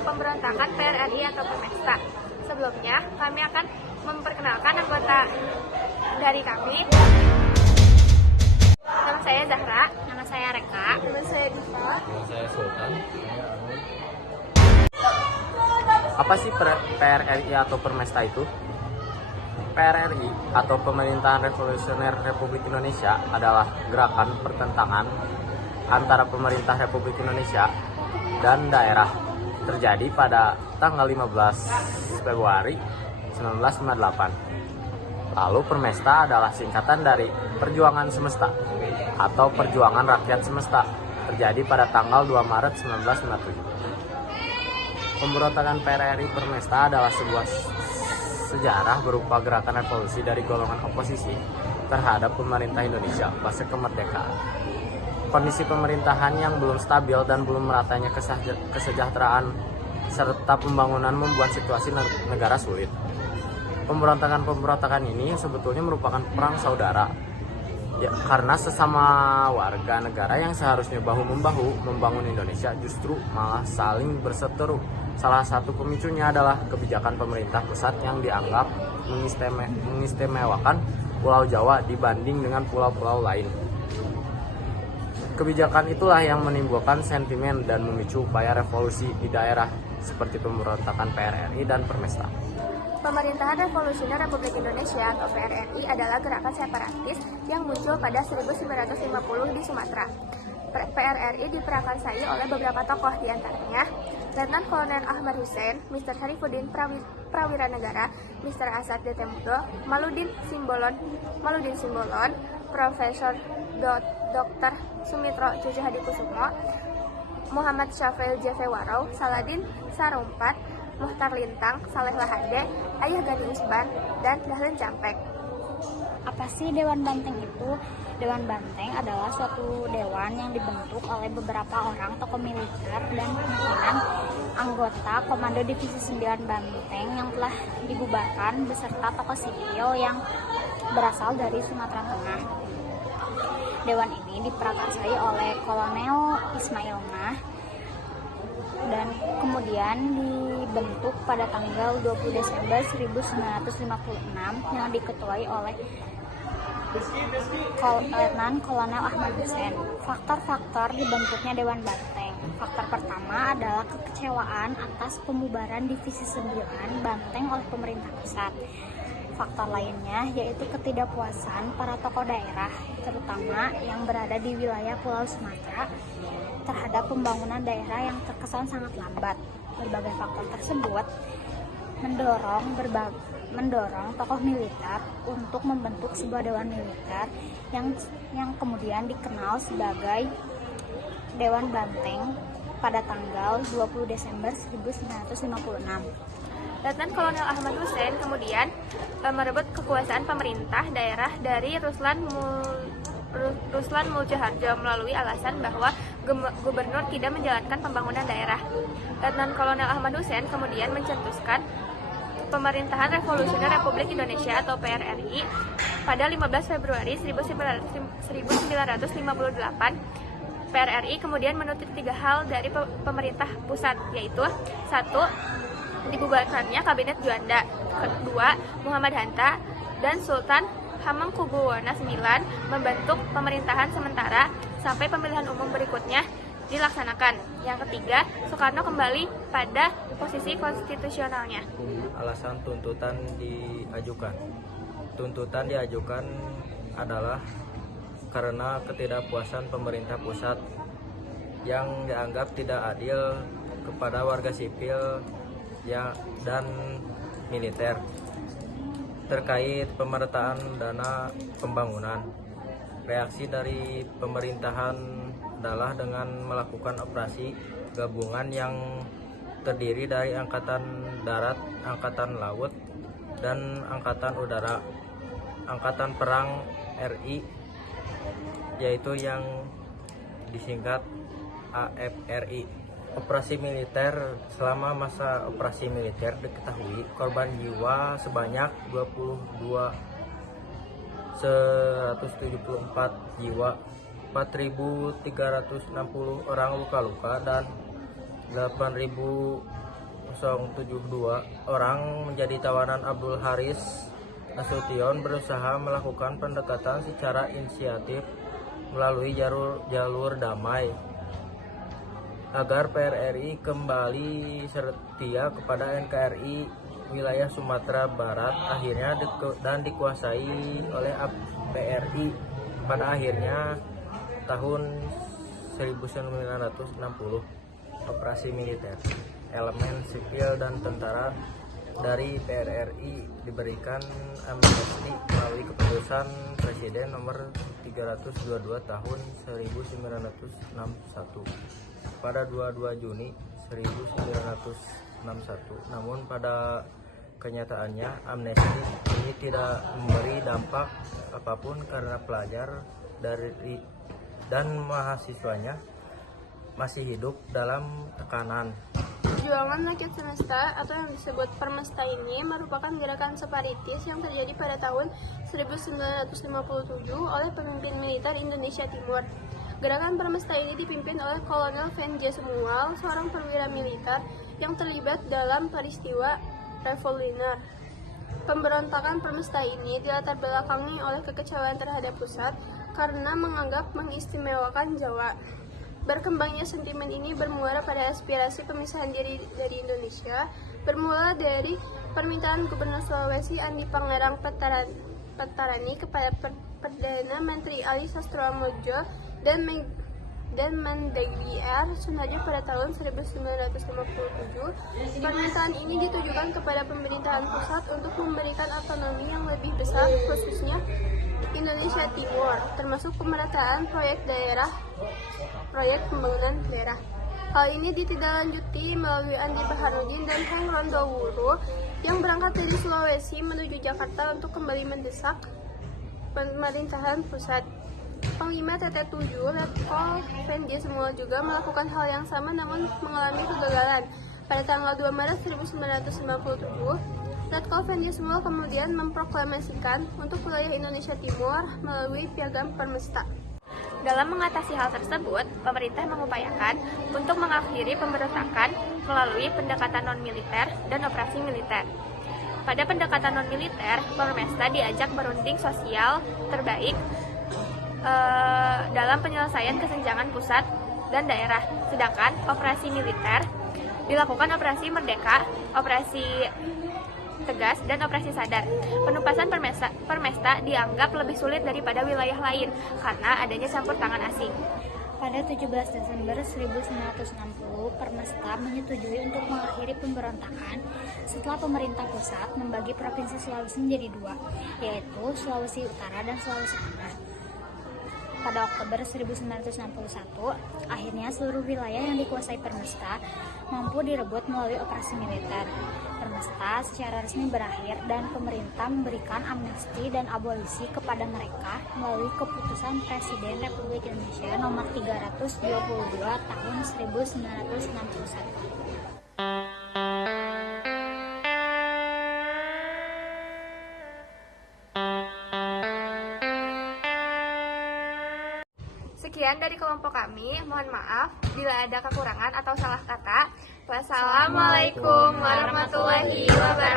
tentang pemberontakan PRRI atau Permesta. Sebelumnya, kami akan memperkenalkan anggota dari kami. Nama saya Zahra. Nama saya Reka. Nama saya Diva. Nama saya Sultan. Apa sih PRRI atau Permesta itu? PRRI atau Pemerintahan Revolusioner Republik Indonesia adalah gerakan pertentangan antara pemerintah Republik Indonesia dan daerah, terjadi pada tanggal 15 Februari 1998. Lalu Permesta adalah singkatan dari Perjuangan Semesta atau Perjuangan Rakyat Semesta, terjadi pada tanggal 2 Maret 1997. Pemberontakan PRRI Permesta adalah sebuah sejarah berupa gerakan revolusi dari golongan oposisi terhadap pemerintah Indonesia pasca kemerdekaan. Kondisi pemerintahan yang belum stabil dan belum meratanya kesejahteraan serta pembangunan membuat situasi negara sulit. Pemberontakan ini sebetulnya merupakan perang saudara, ya, karena sesama warga negara yang seharusnya bahu-membahu membangun Indonesia justru malah saling berseteru. Salah satu pemicunya adalah kebijakan pemerintah pusat yang dianggap mengistimewakan Pulau Jawa dibanding dengan pulau-pulau lain. Kebijakan itulah yang menimbulkan sentimen dan memicu upaya revolusi di daerah seperti pemberontakan PRRI dan Permesta. Pemerintahan Revolusioner Republik Indonesia atau PRRI adalah gerakan separatis yang muncul pada 1950 di Sumatera. PRRI diprakarsai oleh beberapa tokoh, diantaranya Letnan Kolonel Ahmad Hussein, Mr. Syarifuddin Prawiranegara, Mr. Asad D. Temudo, Maludin Simbolon, Profesor Dr. Sumitro Cucu Hadikusumo, Muhammad Syafil Jafewaro, Saladin Sarompat, Muhtar Lintang, Saleh Lahade, Ayah Gani Usban, dan Dahlan Campek. Apa sih Dewan Banteng itu? Dewan Banteng adalah suatu dewan yang dibentuk oleh beberapa orang tokoh militer dan pimpinan anggota Komando Divisi 9 Banteng yang telah dibubarkan beserta tokoh sipil yang berasal dari Sumatera Tengah. Dewan ini diprakarsai oleh Kolonel Ismail Nah dan kemudian dibentuk pada tanggal 20 Desember 1956 yang diketuai oleh Letnan Kolonel Ahmad Hussein. Faktor-faktor dibentuknya Dewan Banteng. Faktor pertama adalah kekecewaan atas pembubaran Divisi 9 Banteng oleh pemerintah pusat. Faktor lainnya yaitu ketidakpuasan para tokoh daerah, terutama yang berada di wilayah Pulau Sumatera, terhadap pembangunan daerah yang terkesan sangat lambat. Berbagai faktor tersebut mendorong tokoh militer untuk membentuk sebuah dewan militer yang kemudian dikenal sebagai Dewan Banteng pada tanggal 20 Desember 1956. Letnan Kolonel Ahmad Hussein kemudian merebut kekuasaan pemerintah daerah dari Ruslan Muljaharjo melalui alasan bahwa gubernur tidak menjalankan pembangunan daerah. Letnan Kolonel Ahmad Hussein kemudian mencetuskan Pemerintahan Revolusioner Republik Indonesia atau PRRI pada 15 Februari 1958. PRRI kemudian menuntut 3 hal dari pemerintah pusat, yaitu 1. Dibubarkannya Kabinet Juanda, 2. Muhammad Hanta dan Sultan Hamengkubuwono IX membentuk pemerintahan sementara sampai pemilihan umum berikutnya dilaksanakan. Yang ketiga, Soekarno kembali pada posisi konstitusionalnya. Alasan tuntutan diajukan. Tuntutan diajukan adalah karena ketidakpuasan pemerintah pusat yang dianggap tidak adil kepada warga sipil dan militer terkait pemerataan dana pembangunan. Reaksi dari pemerintahan adalah dengan melakukan operasi gabungan yang terdiri dari Angkatan Darat, Angkatan Laut, dan Angkatan Udara. Angkatan Perang RI, yaitu yang disingkat AFRI. Operasi militer. Selama masa operasi militer diketahui korban jiwa sebanyak 174 jiwa, 4.360 orang luka-luka, dan 8.000 072 orang menjadi tawanan Abdul Haris Nasution berusaha melakukan pendekatan secara inisiatif melalui jalur damai agar PRRI kembali setia kepada NKRI wilayah Sumatera Barat akhirnya dan dikuasai oleh PRI pada akhirnya tahun 1960. Operasi militer, elemen sipil dan tentara dari PRRI diberikan amnesti melalui keputusan Presiden nomor 322 tahun 1961 pada 22 Juni 1961. Namun pada kenyataannya amnesti ini tidak memberi dampak apapun karena pelajar dan mahasiswanya masih hidup dalam tekanan. Perjuangan Rakyat Semesta atau yang disebut Permesta ini merupakan gerakan separatis yang terjadi pada tahun 1957 oleh pemimpin militer Indonesia Timur. Gerakan Permesta ini dipimpin oleh Kolonel V.J. Samuel, seorang perwira militer yang terlibat dalam peristiwa revolusioner. Pemberontakan Permesta ini dilatar belakangi oleh kekecewaan terhadap pusat karena menganggap mengistimewakan Jawa. Berkembangnya sentimen ini bermuara pada aspirasi pemisahan diri dari Indonesia, bermula dari permintaan Gubernur Sulawesi Andi Pangerang Petarani kepada Perdana Menteri Ali Sastroamodjo dan Mendagri R. Sunarjo pada tahun 1957. Permintaan ini ditujukan kepada pemerintahan pusat untuk memberikan otonomi yang lebih besar, khususnya Indonesia Timur, termasuk pemerataan proyek pembangunan daerah. Hal ini ditindaklanjuti melalui Andi Baharudin dan Heng Rondowuru yang berangkat dari Sulawesi menuju Jakarta untuk kembali mendesak pemerintahan pusat. Panglima TT7 Letkol V.J. Samuel juga melakukan hal yang sama namun mengalami kegagalan. Pada tanggal 2 Maret 1957, Letkol V.J. Samuel kemudian memproklamasikan untuk wilayah Indonesia Timur melalui Piagam Permesta. Dalam mengatasi hal tersebut, pemerintah mengupayakan untuk mengakhiri pemberontakan melalui pendekatan non-militer dan operasi militer. Pada pendekatan non-militer, Permesta diajak berunding sosial terbaik dalam penyelesaian kesenjangan pusat dan daerah. Sedangkan operasi militer dilakukan operasi Merdeka, operasi Tegas, dan operasi Sadar. Penumpasan Permesta dianggap lebih sulit daripada wilayah lain karena adanya campur tangan asing. Pada 17 Desember 1960, Permesta menyetujui untuk mengakhiri pemberontakan setelah pemerintah pusat membagi Provinsi Sulawesi menjadi dua, yaitu Sulawesi Utara dan Sulawesi Tengah. Pada Oktober 1961, akhirnya seluruh wilayah yang dikuasai Permesta mampu direbut melalui operasi militer. Permesta secara resmi berakhir dan pemerintah memberikan amnesti dan abolisi kepada mereka melalui keputusan Presiden Republik Indonesia nomor 322 tahun 1961. Sekian dari kelompok kami, mohon maaf bila ada kekurangan atau salah kata. Wassalamualaikum warahmatullahi wabarakatuh.